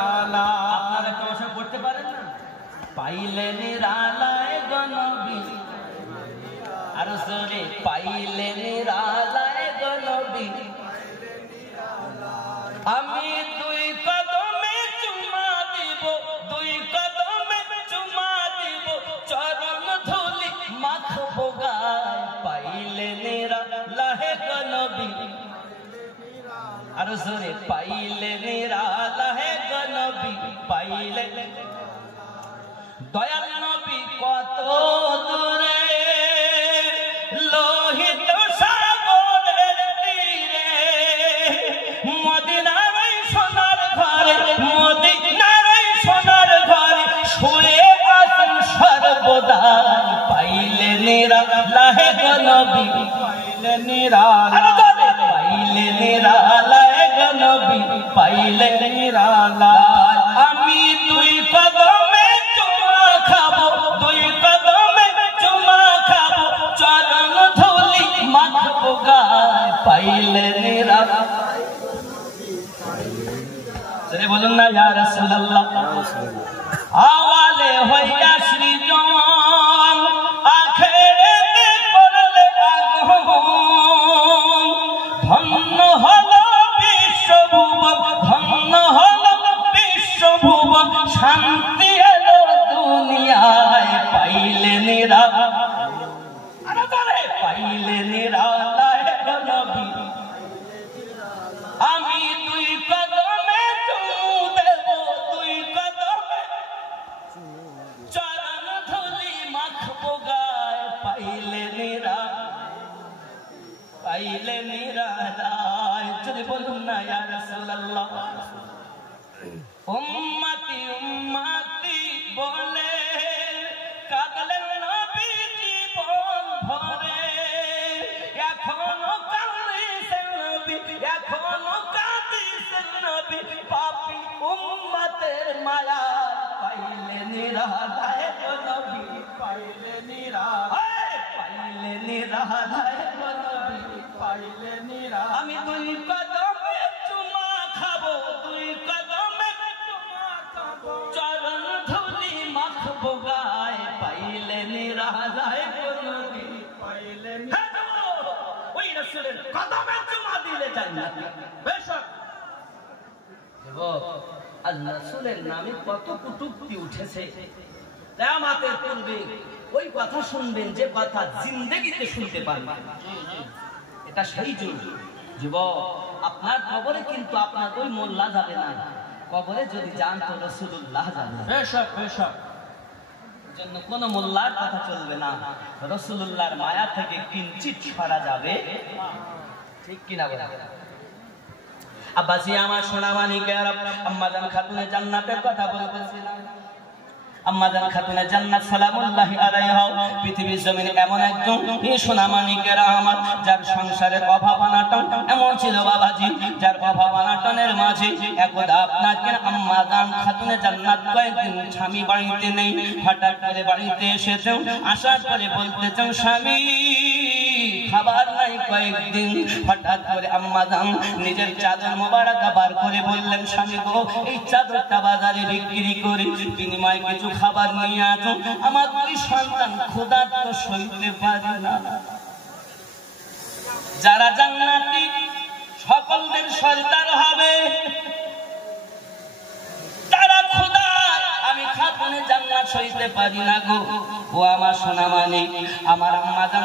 আপনারা কেউ করতে পারেন না? পাইলে নিরালায় গনবী আর সরে পাইলে নিরালায় গনবী আমি দুই কদমে চুমা দিব, দুই কদমে চুমা দিব, চরণ ধুলি মাখবো গায়। পাইলে নিরালায় গনবী আর সরে পাইলে নিরালায় গনবী পাইলে দয়াল নবী কত দূরে লোহিত সাগরের তীরে মদিনার সোনার ঘরে, মদিনার সোনার ঘরে শুয়ে আছেন সর্বদা। পাইলে নিরালায় গনবী পাইলে নিরালায়, পাইলে নিরালায় গনবী পাইলে নিরালায়। আমি দুই কদমে চুমা খাবো, দুই কদমে চুমা খাবো, চরণ ধুলি মাখবো গায়। পাইলে নিরালায় সরে বলুন না ইয়া রাসূলুল্লাহ। আওয়ালে হইয়া সৃজন আখেরাতে করলে আগমন, ধন্য হলো বিশ্বভুবন, ধন্য হলো বিশ্বভুবন, শান্তি এলো দুনিয়ায়। পাইলে নিরালায়, পাইলে নিরালায় গনবী আমি দুই কদমে চুমু দেব, দুই কদমে চরণ ধুলি মাখবো গায়। পাইলে নিরালায়, পাইলে নিরালায় যদি বলুন না ইয়া রাসূলুল্লাহ। উম্মতি উম্মতি বলে কাঁদলেন নবী জীবন ভরে, এখনো কাঁদিছেন নবী, এখনো কাঁদিছেন নবী, পাপী উম্মতের মায়া। পাইলে নিরালায় গনবী পাইলে নিরালায়, পাইলে নিরালায় গনবী পাইলে নিরালায়। আমি দুই কদমে চুমা খাবো, দুই কদমে চুমা খাবো, চরণ ধুলি মাখবো গায়। পাইলে নিরালায় গনবী পাইলে নিরালায়। ওই রাসূলের কদমে চুমা দিলে জান্নাত। বেশক আজ রাসূলের নামে কত কটূক্তি উঠেছে। কিয়ামতের পূর্বে ওই কথা শুনবেন যে কথা জিন্দেগিতে শুনতে পারবেন। এটা সেই যুগ। যুবক, আপনার কবরে কিন্তু আপনার ওই মোল্লা যাবে না, কবরে যদি যান তো রাসূলুল্লাহ যাবে। বেশক বেশক জন্য কোন মোল্লার কথা চলবে না, রাসূলুল্লাহর মায়া থেকে কিঞ্চিত সরা যাবে, ঠিক কিনা বলেন? আব্বাসি আমার সোনা মানিকের আম্মাজান খাতুনে জান্নাতের কথা বলতেছিলাম। আম্মাজান খাতুনে জান্নাত সালামুল্লাহি আলাইহা পৃথিবীর জমিনে এমন একজন সোনা মানিকের আমার, যার সংসারের অভাব অনাটন এমন ছিল বাবাজি, যার অভাব অনাটনের মাঝে একদা আপনাকে আম্মাজান খাতুনে জান্নাত কয়েকদিন স্বামী বাড়িতে নেই, হঠাৎ করে বাড়িতে এসেছেন, আসার পরে বলতেছেন স্বামী খাবার নাই কয়েকদিন। হঠাৎ করে আম্মাজান নিজের চাদর মোবারক বার করে বললেন স্বামী গো, এই চাদরটা বাজারে বিক্রি করে বিনিময়ে কিছু খাবার নিয়ে আসো, আমার দুই সন্তান ক্ষুধার্ত সইতে পারে না। যারা জান্নাতি সকলদের সরদার হবে, তারা ক্ষুধা আমি খাতুনে জান্নাত সইতে পারি না গো। ও আমার সোনা মানিক, আমার আম্মাজান